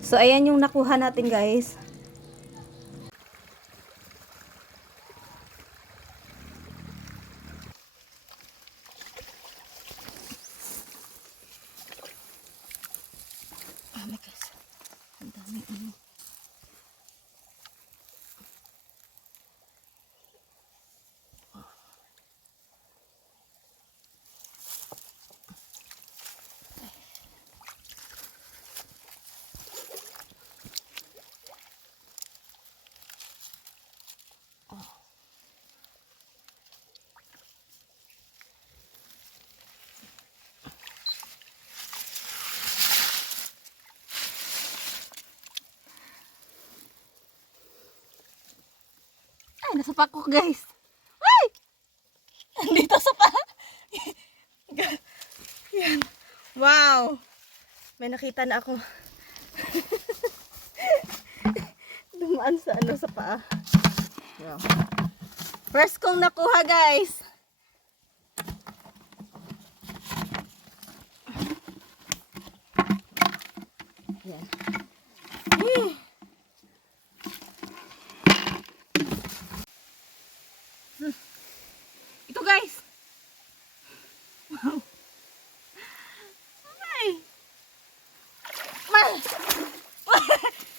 So, ayan yung nakuha natin, guys. Oh my gosh. Ang dami ano. Ay, nasa pako, guys. Ay! Andito sa pa. Yan. Wow. May nakita na ako. Dumaan sa ano sa paa. Wow. First kong nakuha, guys. Yan. Ito, guys. Wow. Ay. Ay.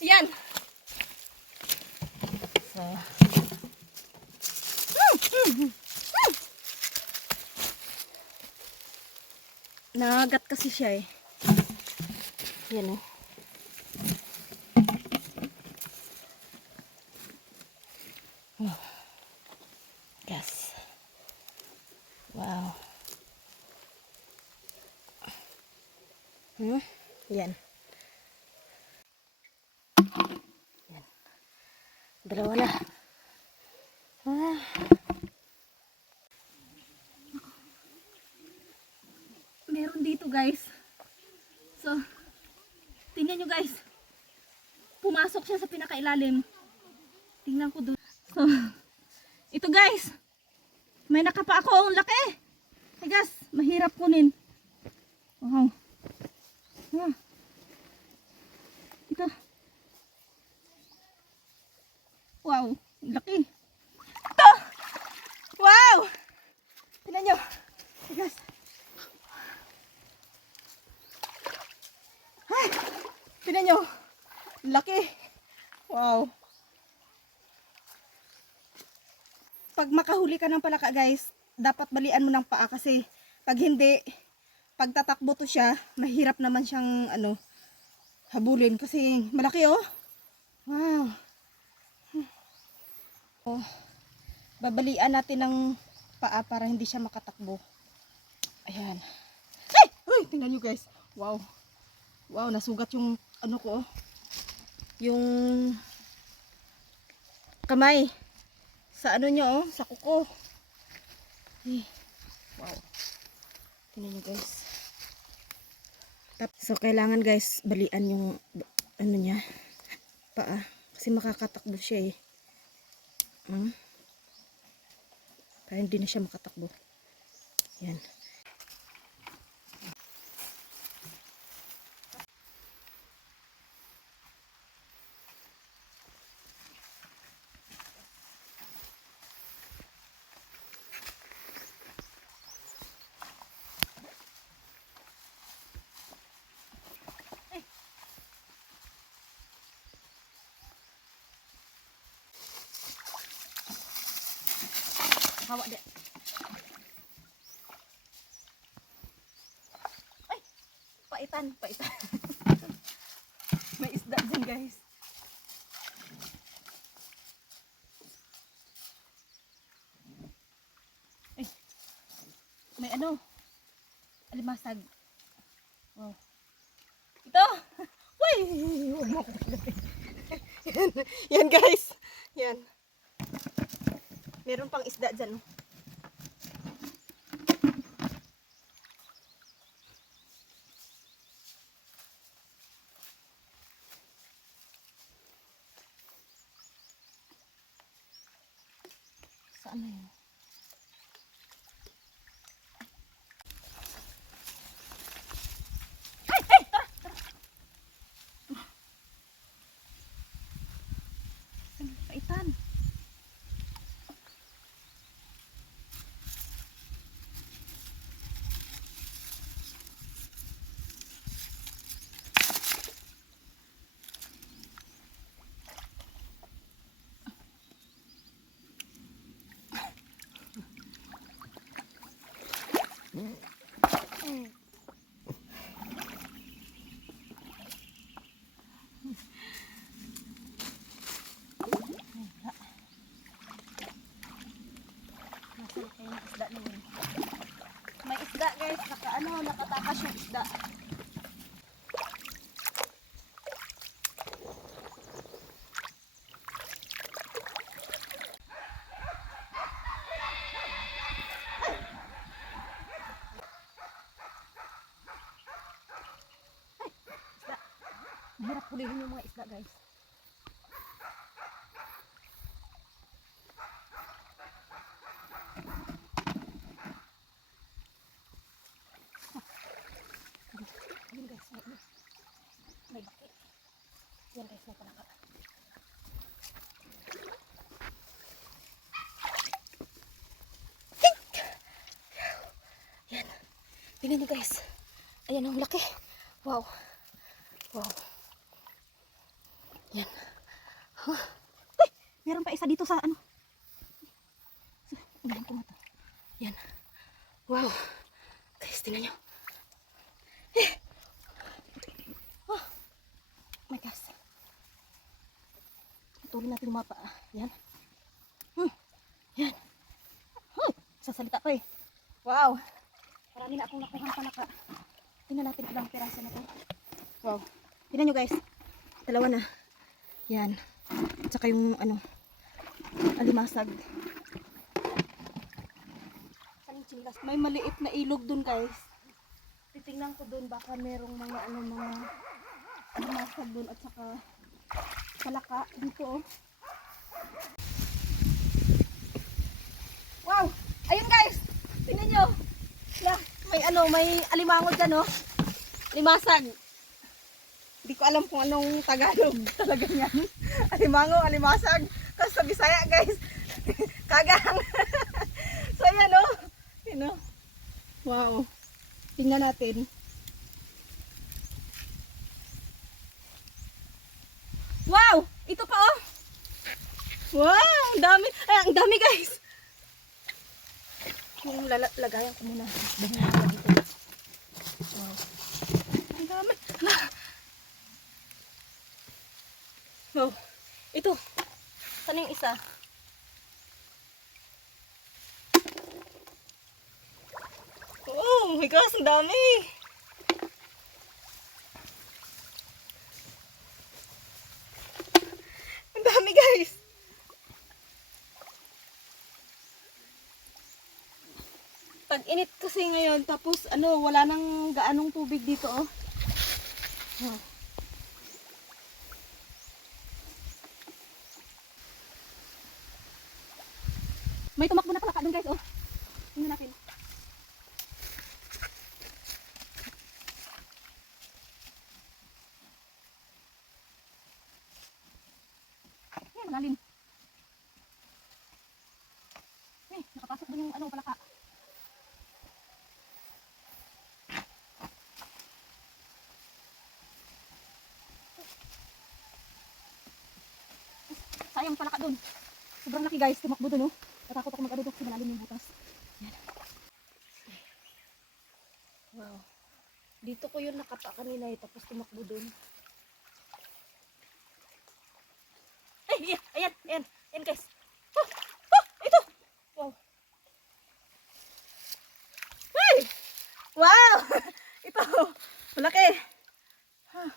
Yan. So. Nagagat kasi siya eh. Yan oh. Oh. Yes. Wow. Yan. Yan. Dalawa na. Ah. Meron dito, guys. So, tingnan nyo, guys. Pumasok siya sa pinakailalim. Tingnan ko doon. So, ito, guys. May nakapa ako. Ang laki. Ay, guys. Mahirap kunin. Wow. Ah. Ito. Wow. Ang laki. Ito. Wow. Tingnan nyo. Ay, guys. Ay. Tingnan nyo. Laki. Wow. Pag makahuli ka ng palaka, guys, dapat balian mo ng paa kasi pag hindi, pag tatakbo to siya, mahirap naman siyang ano, habulin kasi malaki oh. Wow. Oh. Babalian natin ng paa para hindi siya makatakbo. Ayan. Ay! Uy, tingnan nyo, guys. Wow. Wow, nasugat yung ano ko oh. Yung kamay. Sa ano nyo oh, sa kuko. Ay, wow. Tingnan nyo, guys. So, kailangan, guys, balian yung ano niya, paa. Kasi makakatakbo siya eh. Para hindi na siya makatakbo. Yan. Hawa dia. Ay! Paitan, paitan. May isda dyan, guys. Ay! May ano? Alimasag. Wow. Ito! Uy! Yan, yan, guys. Yan. Meron pang isda dyan. Saan na yun? Ay! Ay! Tara! Tara! hirap hulihin yung mga isda, guys. Ayun guys, may baki. Yan guys, may palaka. Yan. Tingnan nyo guys. Ayan ang laki. Wow. Wow. Yan. Huh. Uy! Meron pa isa dito sa ano. Unahin ko nga to. Yan. Wow. Guys, tingnan nyo. Oh my gosh. Patuloy natin lumapa. Yan. Yan. Sasalita pa eh. Wow. Marami na akong nakuhang palaka. Tingnan natin ilang piraso na to. Wow. Tingnan nyo guys. Dalawa na. Yan. At saka yung ano, alimasag. May maliit na ilog dun guys. Titingnan ko dun baka merong mga ano, mga alimasag dun at saka palaka dito oh. Wow! Ayun guys! Tingnan nyo! May ano, may alimango dyan oh. Alimasag. Hindi ko alam kung anong Tagalog talaga yan. Alimango, alimasag. Kasi sa Bisaya guys. Kagang. So yan oh. Yan oh. Wow. Tingnan natin. Wow! Ito pa oh. Wow! Ang dami. Ay, ang dami guys. Yung lagayan ko muna. Wow. Ang dami. Wow. Ito. Saan yung isa? Oh my gosh, ang dami. Ang dami guys. Tag-init kasi ngayon, tapos ano, wala nang gaanong tubig dito oh. Wow. May tumakbo na palaka doon guys oh. Tingnan natin. Yan, malalim. Nakapasok doon yung ano, palaka. Sayang palaka doon. Sobrang laki guys, tumakbo doon oh. Natakot ako mag-adudok sa malalim yung butas. Yan. Wow. Dito ko yun nakapa kanina eh, tapos tumakbo doon. Ay, ayan, ayan, ayan guys. Oh, oh, ito. Wow. Hey! Wow! Ito, malaki. Huh.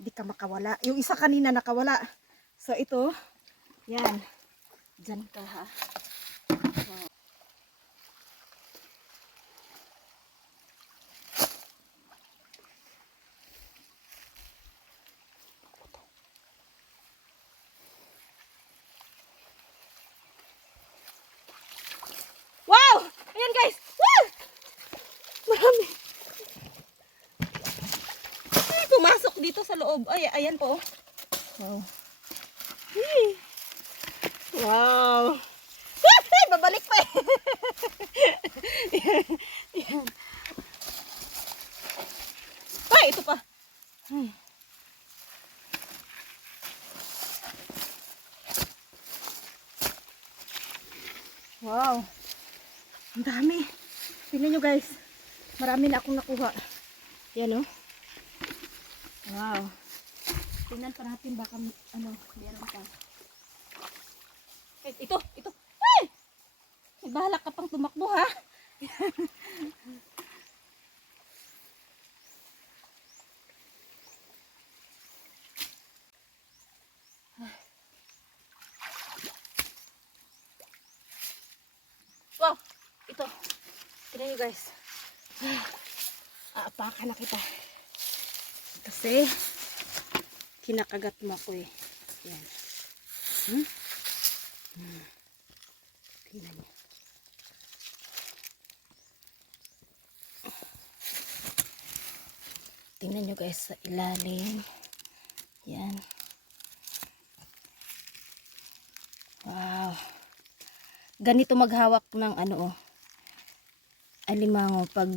Hindi ka makawala. Yung isa kanina nakawala. So ito, yan. Diyan ka ha. Wow! Ayan guys! Woo! Marami. Ay, pumasok dito sa loob. Ay, ayan po. Wow. Hey. Wow. Ay, babalik pa eh. Yan. Ay, ito pa. Ay. Wow. Ang dami. Tingnan nyo guys. Marami na akong nakuha. Yan oh. Wow. Tingnan pa natin baka ano, meron pa. Eh, ito. Ay! May bahala ka pang tumakbo ha. Wow! Ito. Tingnan nyo guys. Aapakan na kita. Kasi, kinakagat mo ako eh. Yan. Tingnan niyo. Tingnan nyo guys sa ilalim. Yan. Wow. Ganito maghawak ng alimango pag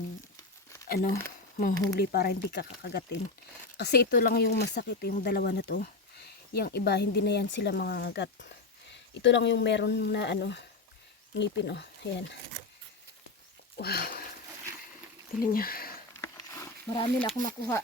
manghuli para hindi ka kakagatin. Kasi ito lang yung masakit, yung dalawa na to. Yung iba hindi na yan sila mangangagat. Ito lang yung meron na ngipin Ayan. Wow. Tingnan nyo. Marami na akong nakuha.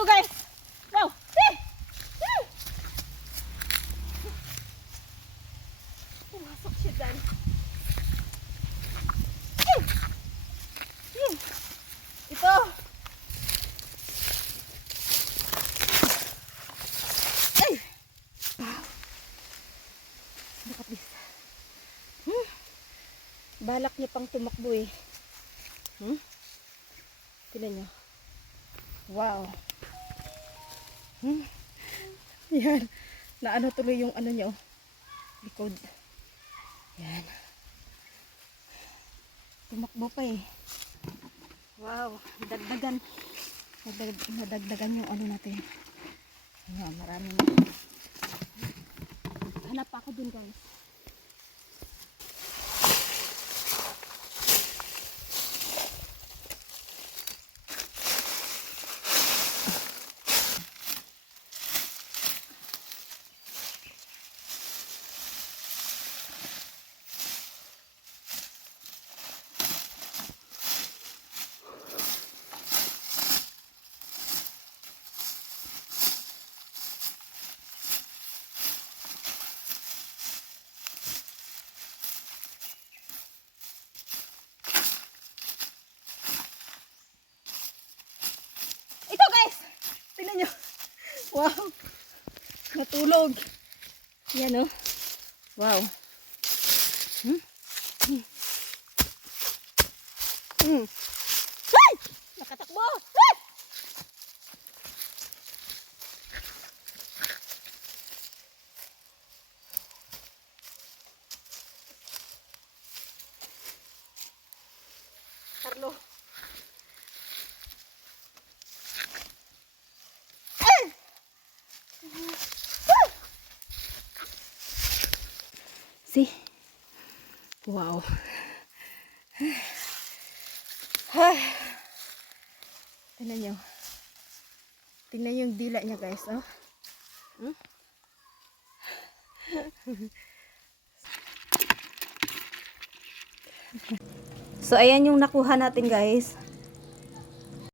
Ito guys. Wow. Pumasok siya dyan. Ito. Look at this. Balak niya pang tumakbo eh. Tignan niyo. Wow. Yan. Na tuloy yung niya likod. Yan. Tumakbo pa eh. Wow. Nadagdagan yung natin. Marami na. Hanap pa ako dun guys. Ito guys! Tingnan nyo. Wow! Natulog. Yan Wow. Ay! Nakatakbo! Ay! Carlo. See? Wow. Tingnan nyo. Tingnan yung dila niya guys. So ayan yung nakuha natin guys.